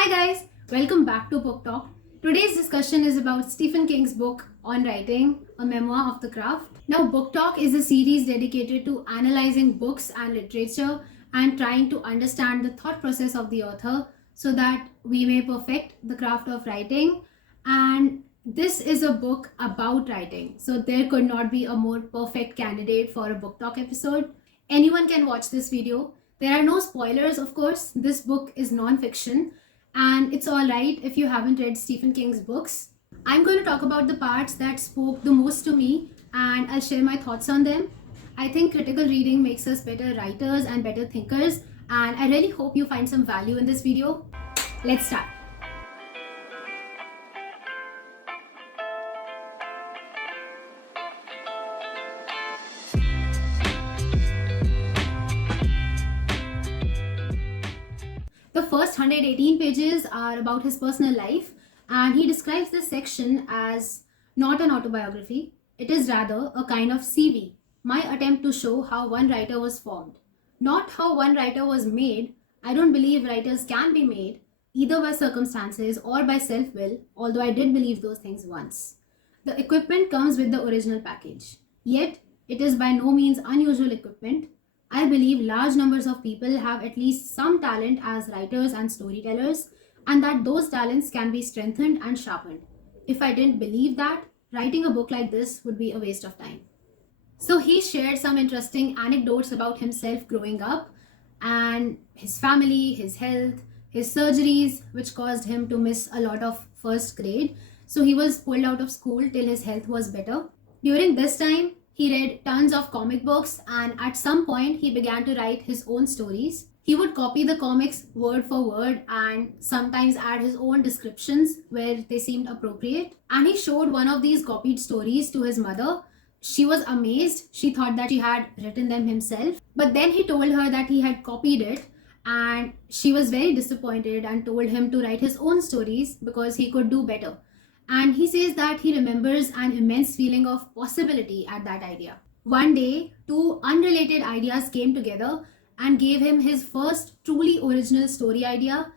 Hi guys, welcome back to Book Talk. Today's discussion is about Stephen King's book on writing, a memoir of the craft. Now, Book Talk is a series dedicated to analyzing books and literature and trying to understand the thought process of the author so that we may perfect the craft of writing. And this is a book about writing, so there could not be a more perfect candidate for a Book Talk episode. Anyone can watch this video. There are no spoilers, of course. This book is non-fiction, and it's all right if you haven't read Stephen King's books. I'm going to talk about the parts that spoke the most to me, and I'll share my thoughts on them. I think critical reading makes us better writers and better thinkers, and I really hope you find some value in this video. Let's start. The first 118 pages are about his personal life, and he describes this section as not an autobiography. It is rather a kind of CV, my attempt to show how one writer was formed. Not how one writer was made. I don't believe writers can be made, either by circumstances or by self-will, although I did believe those things once. The equipment comes with the original package. Yet, it is by no means unusual equipment. I believe large numbers of people have at least some talent as writers and storytellers, and that those talents can be strengthened and sharpened. If I didn't believe that, writing a book like this would be a waste of time. So he shared some interesting anecdotes about himself growing up and his family, his health, his surgeries, which caused him to miss a lot of first grade. So he was pulled out of school till his health was better. During this time, he read tons of comic books, and at some point he began to write his own stories. He would copy the comics word for word and sometimes add his own descriptions where they seemed appropriate. And he showed one of these copied stories to his mother. She was amazed. She thought that he had written them himself. But then he told her that he had copied it, and she was very disappointed and told him to write his own stories because he could do better. And he says that he remembers an immense feeling of possibility at that idea. One day, two unrelated ideas came together and gave him his first truly original story idea.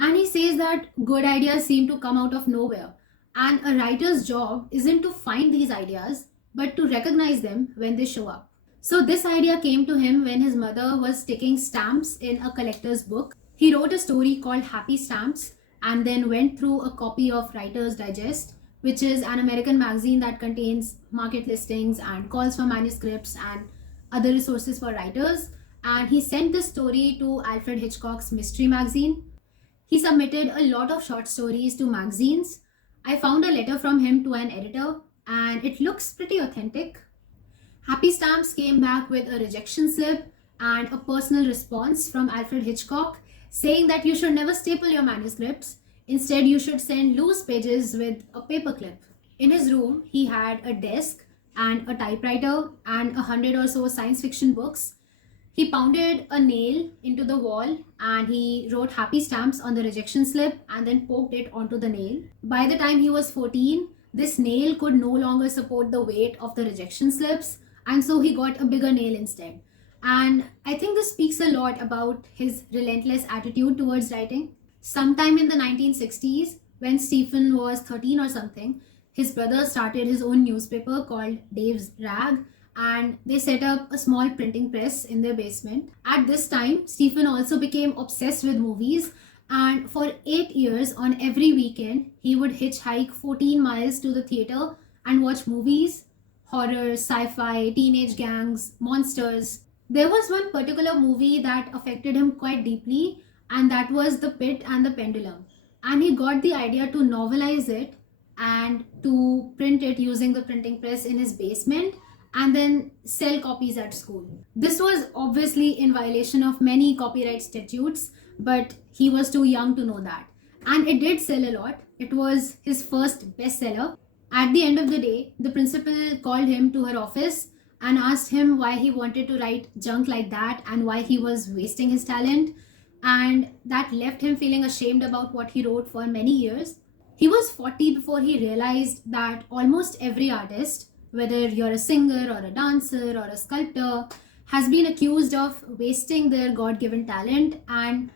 And he says that good ideas seem to come out of nowhere. And a writer's job isn't to find these ideas, but to recognize them when they show up. So this idea came to him when his mother was sticking stamps in a collector's book. He wrote a story called Happy Stamps, and then went through a copy of Writer's Digest, which is an American magazine that contains market listings and calls for manuscripts and other resources for writers. And he sent this story to Alfred Hitchcock's Mystery magazine. He submitted a lot of short stories to magazines. I found a letter from him to an editor, and it looks pretty authentic. Happy Stamps came back with a rejection slip and a personal response from Alfred Hitchcock saying that you should never staple your manuscripts. Instead, you should send loose pages with a paperclip. In his room, he had a desk and a typewriter and 100 or so science fiction books. He pounded a nail into the wall and he wrote Happy Stamps on the rejection slip and then poked it onto the nail. By the time he was 14, this nail could no longer support the weight of the rejection slips, and so he got a bigger nail instead. And I think this speaks a lot about his relentless attitude towards writing. Sometime in the 1960s, when Stephen was 13 or something, his brother started his own newspaper called Dave's Rag, and they set up a small printing press in their basement. At this time, Stephen also became obsessed with movies, and for 8 years, on every weekend, he would hitchhike 14 miles to the theater and watch movies, horror, sci-fi, teenage gangs, monsters. There was one particular movie that affected him quite deeply, and that was The Pit and the Pendulum. And he got the idea to novelize it and to print it using the printing press in his basement and then sell copies at school. This was obviously in violation of many copyright statutes, but he was too young to know that. And it did sell a lot. It was his first bestseller. At the end of the day, the principal called him to her office and asked him why he wanted to write junk like that and why he was wasting his talent. And that left him feeling ashamed about what he wrote for many years. He was 40 before he realized that almost every artist, whether you're a singer or a dancer or a sculptor, has been accused of wasting their God-given talent and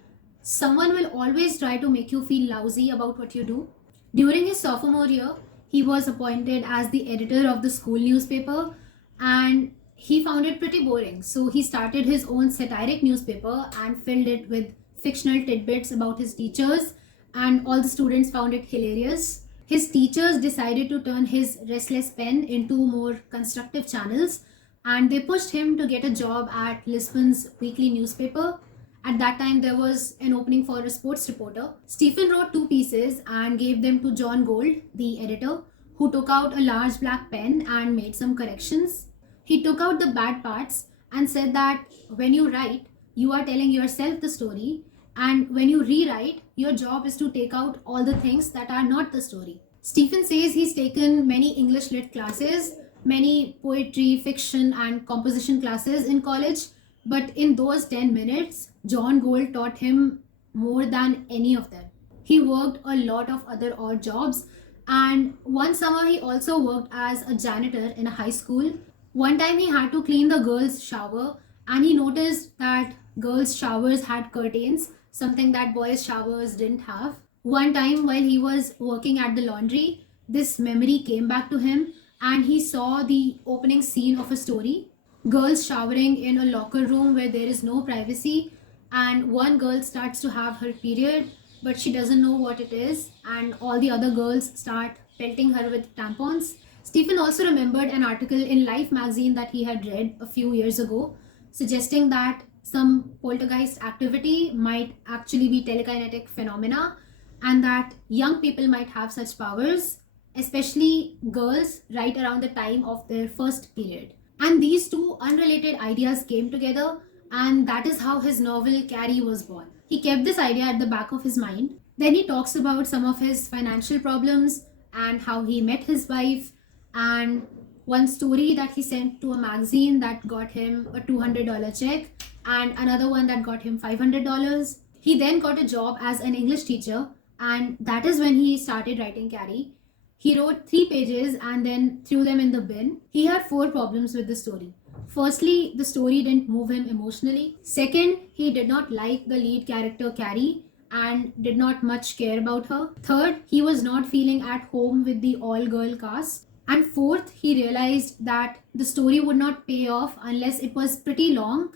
Someone will always try to make you feel lousy about what you do. During his sophomore year, he was appointed as the editor of the school newspaper, and he found it pretty boring. So he started his own satiric newspaper and filled it with fictional tidbits about his teachers, and all the students found it hilarious. His teachers decided to turn his restless pen into more constructive channels, and they pushed him to get a job at Lisbon's weekly newspaper. At that time, there was an opening for a sports reporter. Stephen wrote two pieces and gave them to John Gold, the editor, who took out a large black pen and made some corrections. He took out the bad parts and said that when you write, you are telling yourself the story, and when you rewrite, your job is to take out all the things that are not the story. Stephen says he's taken many English lit classes, many poetry, fiction, and composition classes in college, but in those 10 minutes, John Gold taught him more than any of them. He worked a lot of other odd jobs, and one summer he also worked as a janitor in a high school. One time he had to clean the girls' shower, and he noticed that girls' showers had curtains, something that boys' showers didn't have. One time while he was working at the laundry, this memory came back to him, and he saw the opening scene of a story. Girls showering in a locker room where there is no privacy, and one girl starts to have her period, but she doesn't know what it is, and all the other girls start pelting her with tampons. Stephen also remembered an article in Life magazine that he had read a few years ago, suggesting that some poltergeist activity might actually be telekinetic phenomena, and that young people might have such powers, especially girls, right around the time of their first period. And these two unrelated ideas came together, and that is how his novel Carrie was born. He kept this idea at the back of his mind. Then he talks about some of his financial problems and how he met his wife, and one story that he sent to a magazine that got him a $200 check, and another one that got him $500. He then got a job as an English teacher, and that is when he started writing Carrie. He wrote 3 pages and then threw them in the bin. He had 4 problems with the story. Firstly, the story didn't move him emotionally. Second, he did not like the lead character Carrie and did not much care about her. Third, he was not feeling at home with the all-girl cast. And fourth, he realized that the story would not pay off unless it was pretty long,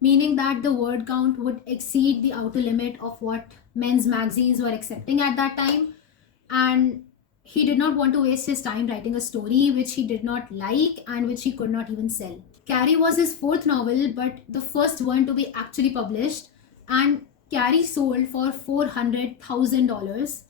meaning that the word count would exceed the outer limit of what men's magazines were accepting at that time. And he did not want to waste his time writing a story which he did not like and which he could not even sell. Carrie was his 4th novel, but the first one to be actually published, and Carrie sold for $400,000.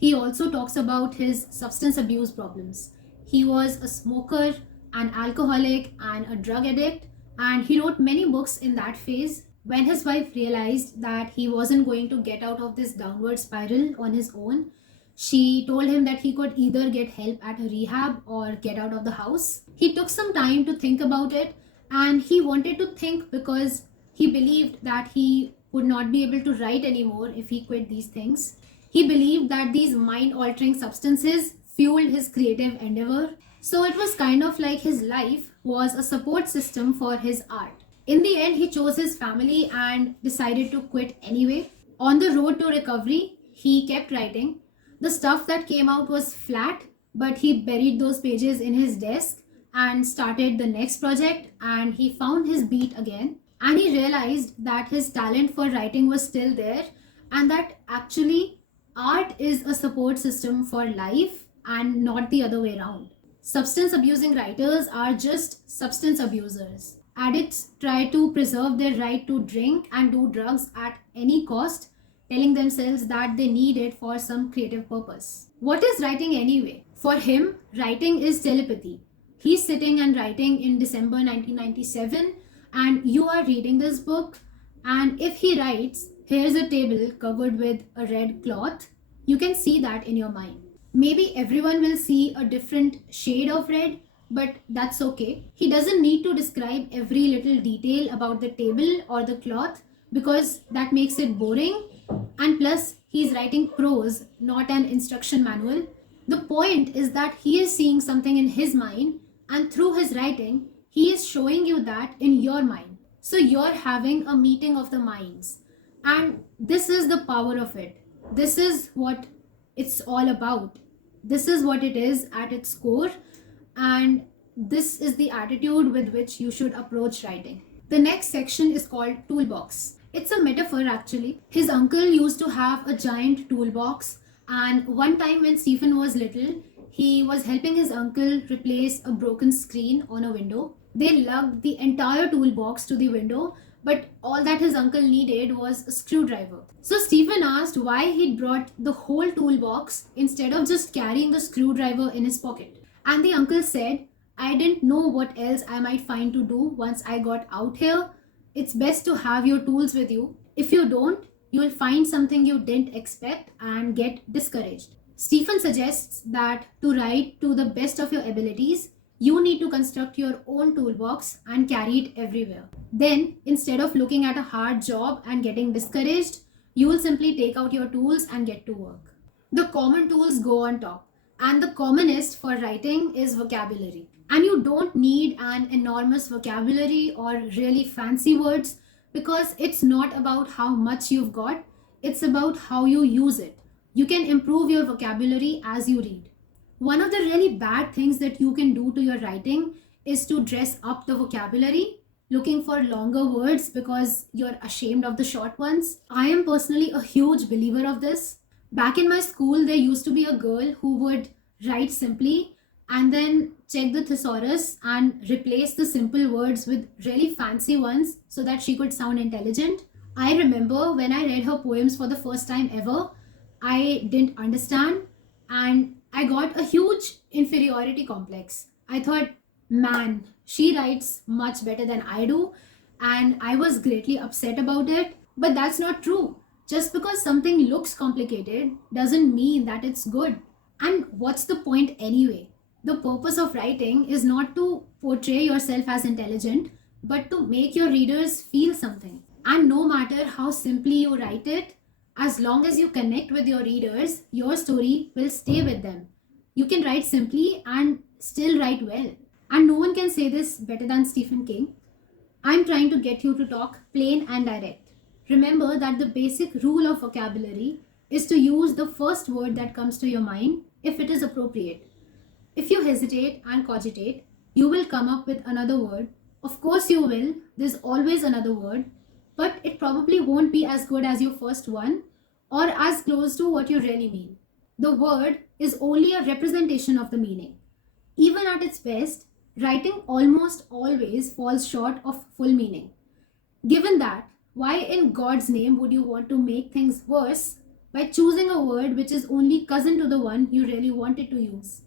He also talks about his substance abuse problems. He was a smoker, an alcoholic, and a drug addict, and he wrote many books in that phase. When his wife realized that he wasn't going to get out of this downward spiral on his own, she told him that he could either get help at a rehab or get out of the house. He took some time to think about it, and he wanted to think because he believed that he would not be able to write anymore if he quit these things. He believed that these mind-altering substances fueled his creative endeavor. So it was kind of like his life was a support system for his art. In the end, he chose his family and decided to quit anyway. On the road to recovery, he kept writing. The stuff that came out was flat, but he buried those pages in his desk and started the next project, and he found his beat again, and he realized that his talent for writing was still there, and that actually art is a support system for life and not the other way around. Substance abusing writers are just substance abusers. Addicts try to preserve their right to drink and do drugs at any cost, telling themselves that they need it for some creative purpose. What is writing anyway? For him, writing is telepathy. He's sitting and writing in December 1997, and you are reading this book, and if he writes, here's a table covered with a red cloth, you can see that in your mind. Maybe everyone will see a different shade of red, but that's okay. He doesn't need to describe every little detail about the table or the cloth because that makes it boring. And plus, he's writing prose, not an instruction manual. The point is that he is seeing something in his mind, and through his writing, he is showing you that in your mind. So you're having a meeting of the minds. And This is the power of it. This is what it's all about. This is what it is at its core, and this is the attitude with which you should approach writing. The next section is called toolbox. It's a metaphor actually. His uncle used to have a giant toolbox, and one time when Stephen was little, he was helping his uncle replace a broken screen on a window. They lugged the entire toolbox to the window, but all that his uncle needed was a screwdriver. So Stephen asked why he'd brought the whole toolbox instead of just carrying the screwdriver in his pocket. And the uncle said, I didn't know what else I might find to do once I got out here. It's best to have your tools with you. If you don't, you will find something you didn't expect and get discouraged. Stephen suggests that to write to the best of your abilities, you need to construct your own toolbox and carry it everywhere. Then, instead of looking at a hard job and getting discouraged, you will simply take out your tools and get to work. The common tools go on top, and the commonest for writing is vocabulary. And you don't need an enormous vocabulary or really fancy words, because it's not about how much you've got, it's about how you use it. You can improve your vocabulary as you read. One of the really bad things that you can do to your writing is to dress up the vocabulary, looking for longer words because you're ashamed of the short ones. I am personally a huge believer of this. Back in my school, there used to be a girl who would write simply and then check the thesaurus and replace the simple words with really fancy ones so that she could sound intelligent. I remember when I read her poems for the first time ever, I didn't understand and I got a huge inferiority complex. I thought, man, she writes much better than I do, and I was greatly upset about it. But that's not true. Just because something looks complicated doesn't mean that it's good. And what's the point anyway? The purpose of writing is not to portray yourself as intelligent, but to make your readers feel something. And no matter how simply you write it, as long as you connect with your readers, your story will stay with them. You can write simply and still write well. And no one can say this better than Stephen King. I'm trying to get you to talk plain and direct. Remember that the basic rule of vocabulary is to use the first word that comes to your mind if it is appropriate. If you hesitate and cogitate, you will come up with another word. Of course you will, there's always another word, but it probably won't be as good as your first one or as close to what you really mean. The word is only a representation of the meaning. Even at its best, writing almost always falls short of full meaning. Given that, why in God's name would you want to make things worse by choosing a word which is only cousin to the one you really wanted to use?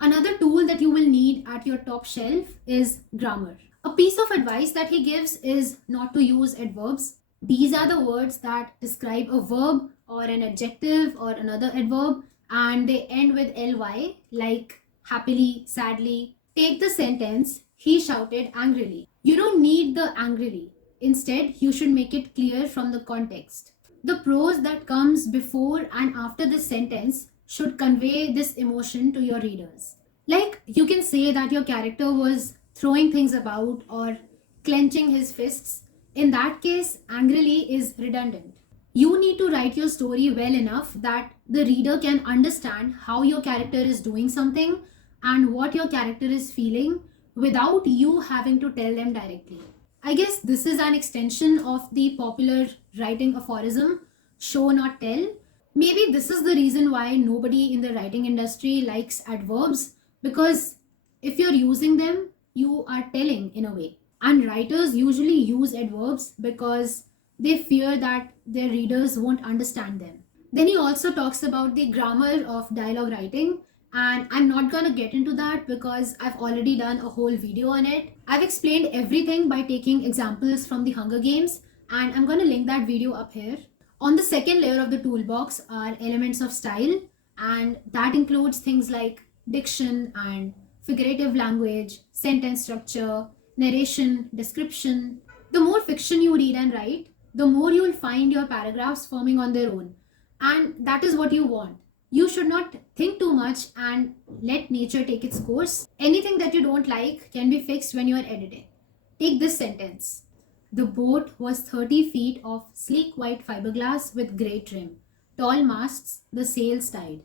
Another tool that you will need at your top shelf is grammar. A piece of advice that he gives is not to use adverbs. These are the words that describe a verb or an adjective or another adverb and they end with ly, like happily, sadly. Take the sentence, he shouted angrily. You don't need the angrily. Instead, you should make it clear from the context. The prose that comes before and after this sentence should convey this emotion to your readers. Like, you can say that your character was throwing things about or clenching his fists. In that case, angrily is redundant. You need to write your story well enough that the reader can understand how your character is doing something and what your character is feeling without you having to tell them directly. I guess this is an extension of the popular writing aphorism, show not tell. Maybe this is the reason why nobody in the writing industry likes adverbs, because if you're using them, you are telling in a way. And writers usually use adverbs because they fear that their readers won't understand them. Then he also talks about the grammar of dialogue writing, and I'm not gonna get into that because I've already done a whole video on it. I've explained everything by taking examples from the Hunger Games, and I'm gonna link that video up here. On the second layer of the toolbox are elements of style, and that includes things like diction and figurative language, sentence structure, narration, description. The more fiction you read and write, the more you will find your paragraphs forming on their own. And that is what you want. You should not think too much and let nature take its course. Anything that you don't like can be fixed when you are editing. Take this sentence. The boat was 30 feet of sleek white fiberglass with grey trim, tall masts, the sails tied.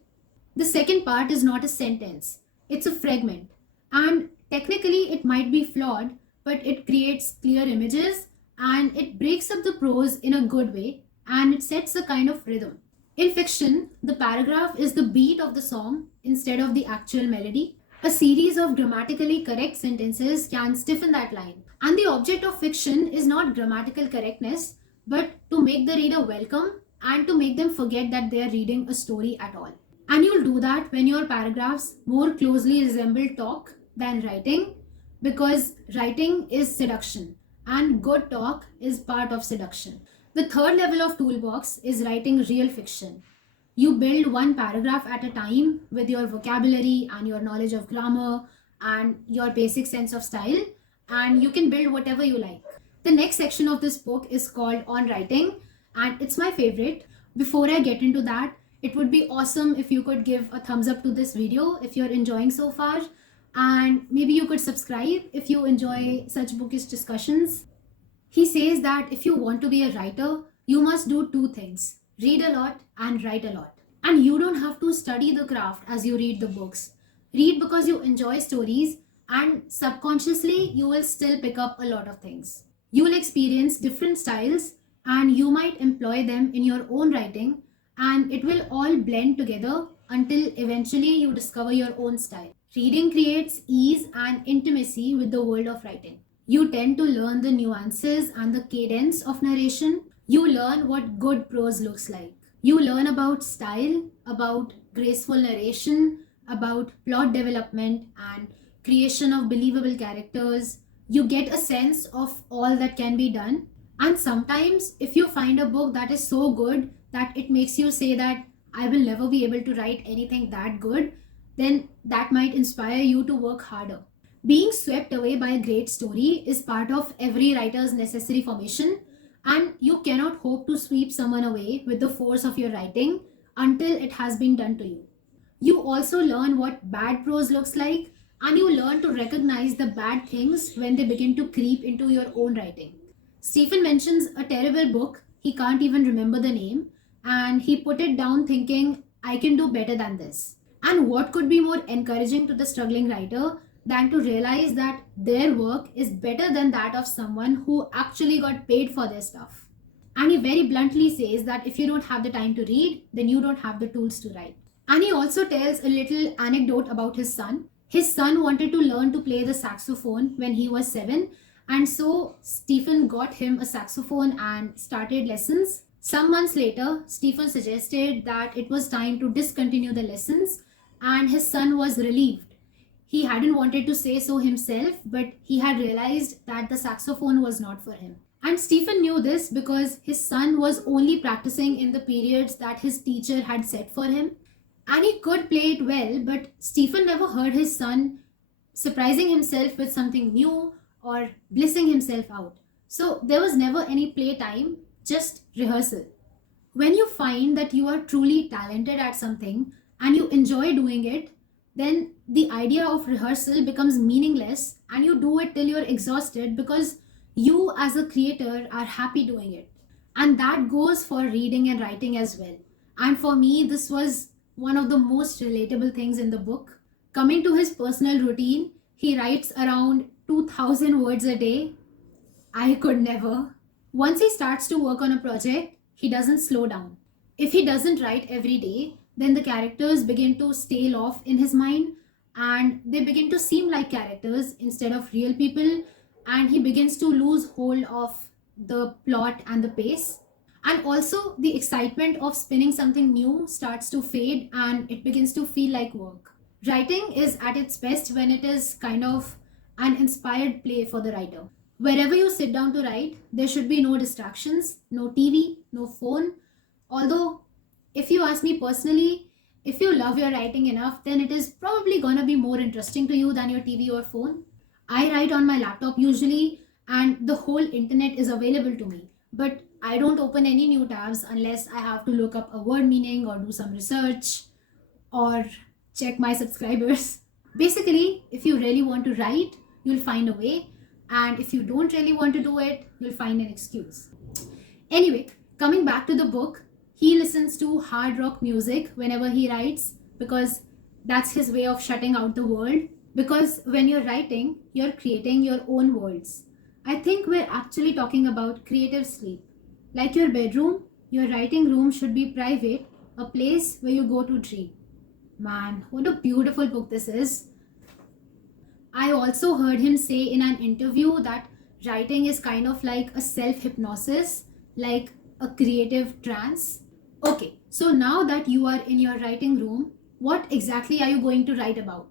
The second part is not a sentence, it's a fragment. And technically, it might be flawed, but it creates clear images and it breaks up the prose in a good way and it sets a kind of rhythm. In fiction, the paragraph is the beat of the song instead of the actual melody. A series of grammatically correct sentences can stiffen that line. And the object of fiction is not grammatical correctness, but to make the reader welcome and to make them forget that they are reading a story at all. And you'll do that when your paragraphs more closely resemble talk than writing, because writing is seduction and good talk is part of seduction. The third level of toolbox is writing real fiction. You build one paragraph at a time with your vocabulary and your knowledge of grammar and your basic sense of style, and you can build whatever you like. The next section of this book is called On Writing, and it's my favorite. Before I get into that, it would be awesome if you could give a thumbs up to this video if you're enjoying so far, and maybe you could subscribe if you enjoy such bookish discussions. He says that if you want to be a writer, you must do two things: read a lot and write a lot. And you don't have to study the craft as you read the books. Read because you enjoy stories, and subconsciously, you will still pick up a lot of things. You will experience different styles, and you might employ them in your own writing, and it will all blend together until eventually you discover your own style. Reading creates ease and intimacy with the world of writing. You tend to learn the nuances and the cadence of narration. You learn what good prose looks like. You learn about style, about graceful narration, about plot development and creation of believable characters. You get a sense of all that can be done. And sometimes, if you find a book that is so good that it makes you say that I will never be able to write anything that good, then that might inspire you to work harder. Being swept away by a great story is part of every writer's necessary formation, and you cannot hope to sweep someone away with the force of your writing until it has been done to you. You also learn what bad prose looks like, and you learn to recognize the bad things when they begin to creep into your own writing. Stephen mentions a terrible book, he can't even remember the name, and he put it down thinking, I can do better than this. And what could be more encouraging to the struggling writer than to realize that their work is better than that of someone who actually got paid for their stuff. And he very bluntly says that if you don't have the time to read, then you don't have the tools to write. And he also tells a little anecdote about his son. His son wanted to learn to play the saxophone when he was 7, and so Stephen got him a saxophone and started lessons. Some months later, Stephen suggested that it was time to discontinue the lessons, and his son was relieved. He hadn't wanted to say so himself, but he had realized that the saxophone was not for him. And Stephen knew this because his son was only practicing in the periods that his teacher had set for him. And he could play it well, but Stephen never heard his son surprising himself with something new or blissing himself out. So there was never any playtime, just rehearsal. When you find that you are truly talented at something and you enjoy doing it, then the idea of rehearsal becomes meaningless and you do it till you're exhausted because you as a creator are happy doing it. And that goes for reading and writing as well. And for me, this was one of the most relatable things in the book. Coming to his personal routine, he writes around 2000 words a day. I could never. Once he starts to work on a project, he doesn't slow down. If he doesn't write every day, then the characters begin to stale off in his mind and they begin to seem like characters instead of real people, and he begins to lose hold of the plot and the pace. And also, the excitement of spinning something new starts to fade and it begins to feel like work. Writing is at its best when it is kind of an inspired play for the writer. Wherever you sit down to write, there should be no distractions, no TV, no phone. Although, if you ask me personally, if you love your writing enough, then it is probably gonna be more interesting to you than your TV or phone. I write on my laptop usually, and the whole internet is available to me. But I don't open any new tabs unless I have to look up a word meaning or do some research or check my subscribers. Basically, if you really want to write, you'll find a way. And if you don't really want to do it, you'll find an excuse. Anyway, coming back to the book, he listens to hard rock music whenever he writes because that's his way of shutting out the world. Because when you're writing, you're creating your own worlds. I think we're actually talking about creative sleep. Like your bedroom, your writing room should be private, a place where you go to dream. Man, what a beautiful book this is. I also heard him say in an interview that writing is kind of like a self hypnosis, like a creative trance. Okay, so now that you are in your writing room, what exactly are you going to write about?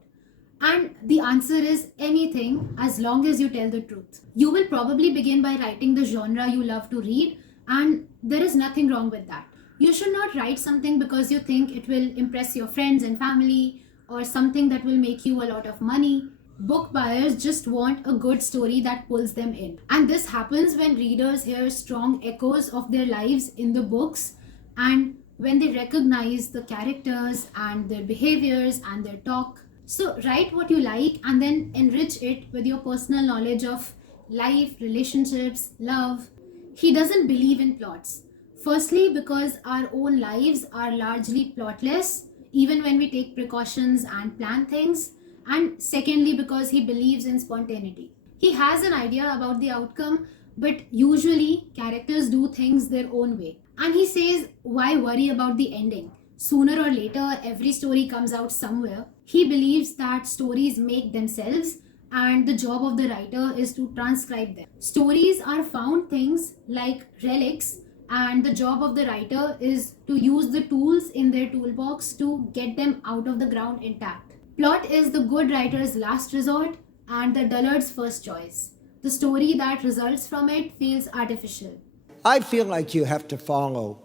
And the answer is anything as long as you tell the truth. You will probably begin by writing the genre you love to read, and there is nothing wrong with that. You should not write something because you think it will impress your friends and family or something that will make you a lot of money. Book buyers just want a good story that pulls them in. And this happens when readers hear strong echoes of their lives in the books and when they recognize the characters and their behaviors and their talk. So write what you like and then enrich it with your personal knowledge of life, relationships, love. He doesn't believe in plots. Firstly, because our own lives are largely plotless, even when we take precautions and plan things. And secondly, because he believes in spontaneity. He has an idea about the outcome, but usually characters do things their own way. And he says, why worry about the ending? Sooner or later, every story comes out somewhere. He believes that stories make themselves, and the job of the writer is to transcribe them. Stories are found things like relics, and the job of the writer is to use the tools in their toolbox to get them out of the ground intact. Plot is the good writer's last resort and the dullard's first choice. The story that results from it feels artificial. I feel like you have to follow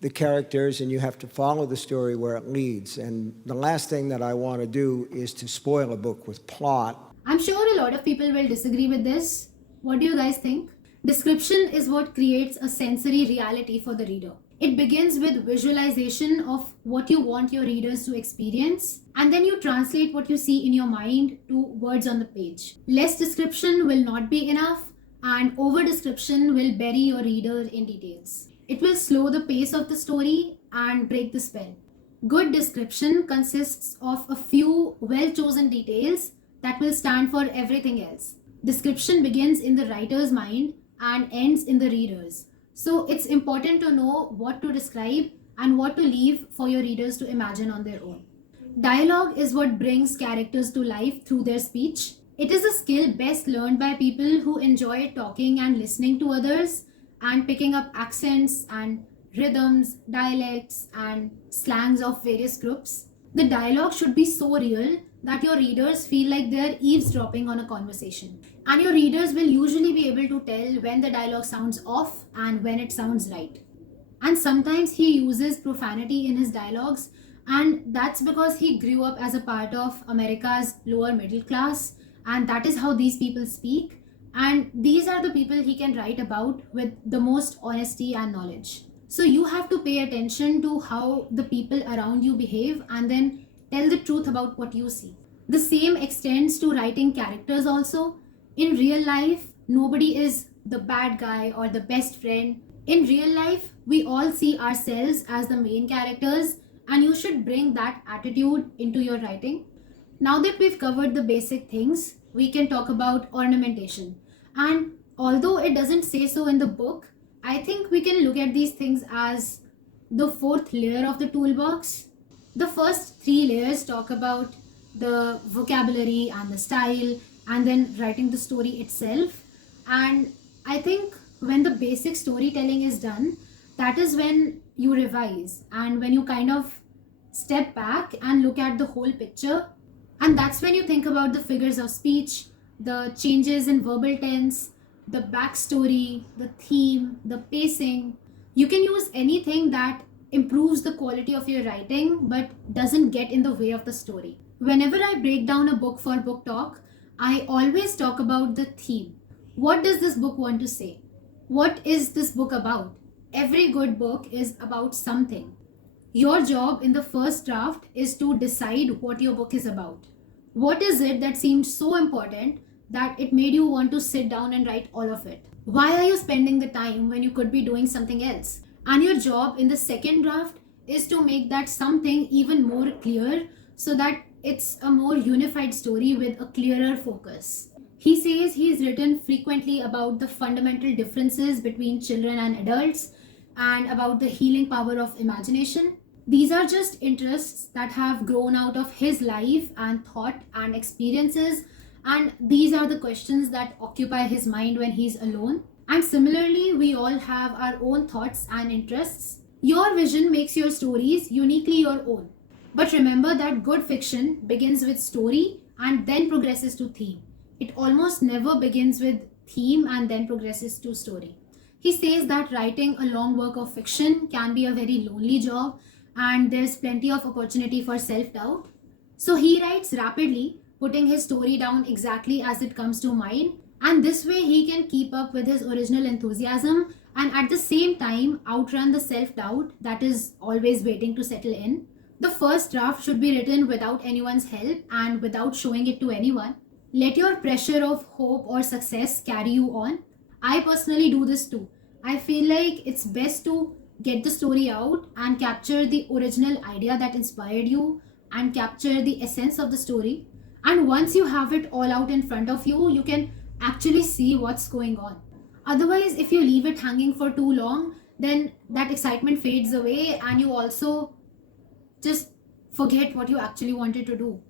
the characters and you have to follow the story where it leads. And the last thing that I want to do is to spoil a book with plot. I'm sure a lot of people will disagree with this. What do you guys think? Description is what creates a sensory reality for the reader. It begins with visualization of what you want your readers to experience, and then you translate what you see in your mind to words on the page. Less description will not be enough, and over description will bury your reader in details. It will slow the pace of the story and break the spell. Good description consists of a few well chosen details that will stand for everything else. Description begins in the writer's mind and ends in the reader's. So it's important to know what to describe and what to leave for your readers to imagine on their own. Dialogue is what brings characters to life through their speech. It is a skill best learned by people who enjoy talking and listening to others and picking up accents and rhythms, dialects, and slangs of various groups. The dialogue should be so real that your readers feel like they're eavesdropping on a conversation. And your readers will usually be able to tell when the dialogue sounds off and when it sounds right. And sometimes he uses profanity in his dialogues, and that's because he grew up as a part of America's lower middle class, and that is how these people speak. And these are the people he can write about with the most honesty and knowledge. So you have to pay attention to how the people around you behave and then tell the truth about what you see. The same extends to writing characters also. In real life, nobody is the bad guy or the best friend. In real life, we all see ourselves as the main characters, and you should bring that attitude into your writing. Now that we've covered the basic things, we can talk about ornamentation. And although it doesn't say so in the book, I think we can look at these things as the fourth layer of the toolbox. The first three layers talk about the vocabulary and the style and then writing the story itself. And I think when the basic storytelling is done, that is when you revise and when you kind of step back and look at the whole picture. And that's when you think about the figures of speech, the changes in verbal tense, the backstory, the theme, the pacing. You can use anything that improves the quality of your writing but doesn't get in the way of the story. Whenever I break down a book for book talk, I always talk about the theme. What does this book want to say? What is this book about? Every good book is about something. Your job in the first draft is to decide what your book is about. What is it that seemed so important that it made you want to sit down and write all of it? Why are you spending the time when you could be doing something else? And your job in the second draft is to make that something even more clear so that it's a more unified story with a clearer focus. He says he's written frequently about the fundamental differences between children and adults and about the healing power of imagination. These are just interests that have grown out of his life and thought and experiences, and these are the questions that occupy his mind when he's alone. And similarly, we all have our own thoughts and interests. Your vision makes your stories uniquely your own. But remember that good fiction begins with story and then progresses to theme. It almost never begins with theme and then progresses to story. He says that writing a long work of fiction can be a very lonely job and there's plenty of opportunity for self doubt. So he writes rapidly, putting his story down exactly as it comes to mind, and this way he can keep up with his original enthusiasm and at the same time outrun the self doubt that is always waiting to settle in. The first draft should be written without anyone's help and without showing it to anyone. Let your pressure of hope or success carry you on. I personally do this too. I feel like it's best to get the story out and capture the original idea that inspired you and capture the essence of the story. And once you have it all out in front of you, you can actually see what's going on. Otherwise, if you leave it hanging for too long, then that excitement fades away and you also just forget what you actually wanted to do.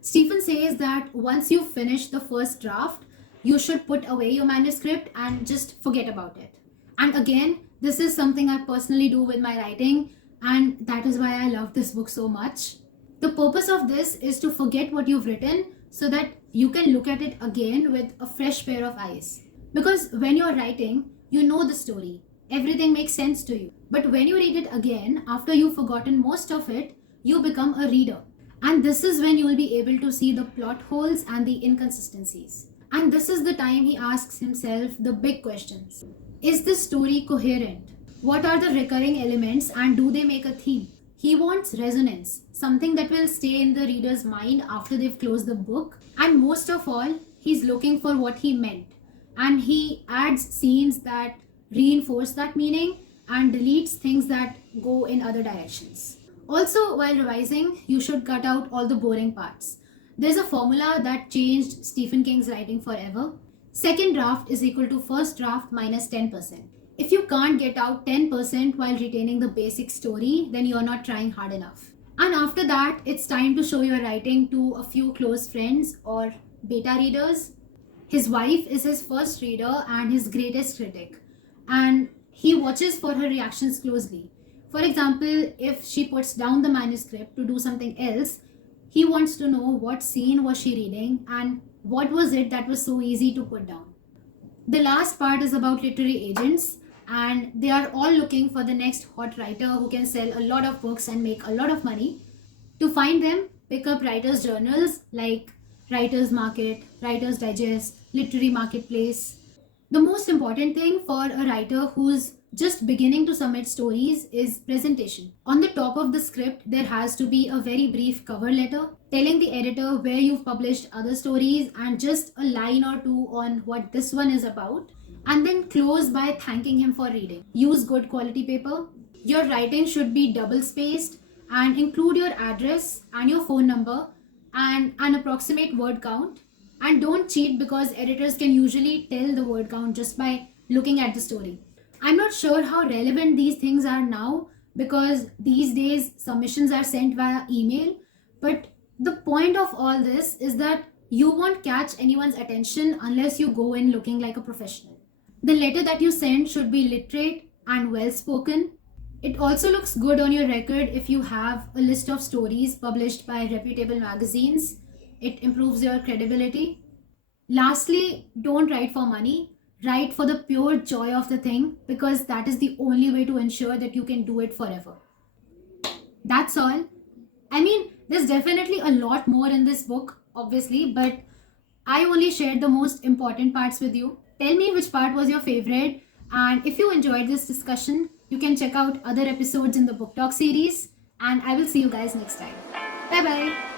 Stephen says that once you finish the first draft, you should put away your manuscript and just forget about it. And again, this is something I personally do with my writing, and that is why I love this book so much. The purpose of this is to forget what you've written so that you can look at it again with a fresh pair of eyes. Because when you're writing, you know the story, everything makes sense to you. But when you read it again, after you've forgotten most of it, you become a reader. And this is when you will be able to see the plot holes and the inconsistencies. And this is the time he asks himself the big questions. Is this story coherent? What are the recurring elements and do they make a theme? He wants resonance, something that will stay in the reader's mind after they've closed the book. And most of all, he's looking for what he meant. And he adds scenes that reinforce that meaning and deletes things that go in other directions. Also, while revising, you should cut out all the boring parts. There's a formula that changed Stephen King's writing forever. Second draft is equal to first draft minus 10%. If you can't get out 10% while retaining the basic story, then you're not trying hard enough. And after that, it's time to show your writing to a few close friends or beta readers. His wife is his first reader and his greatest critic, and he watches for her reactions closely. For example, if she puts down the manuscript to do something else, he wants to know what scene was she reading and what was it that was so easy to put down. The last part is about literary agents, and they are all looking for the next hot writer who can sell a lot of books and make a lot of money. To find them, pick up writers' journals like Writer's Market, Writer's Digest, Literary Marketplace. The most important thing for a writer who's just beginning to submit stories is presentation. On the top of the script, there has to be a very brief cover letter telling the editor where you've published other stories and just a line or two on what this one is about, and then close by thanking him for reading. Use good quality paper. Your writing should be double spaced and include your address and your phone number and an approximate word count. And don't cheat because editors can usually tell the word count just by looking at the story. I'm not sure how relevant these things are now because these days submissions are sent via email, but the point of all this is that you won't catch anyone's attention unless you go in looking like a professional. The letter that you send should be literate and well spoken. It also looks good on your record if you have a list of stories published by reputable magazines. It improves your credibility. Lastly, don't write for money. Write for the pure joy of the thing because that is the only way to ensure that you can do it forever. That's all. I mean, there's definitely a lot more in this book, obviously, but I only shared the most important parts with you. Tell me which part was your favorite, and if you enjoyed this discussion, you can check out other episodes in the Book Talk series, and I will see you guys next time. Bye bye.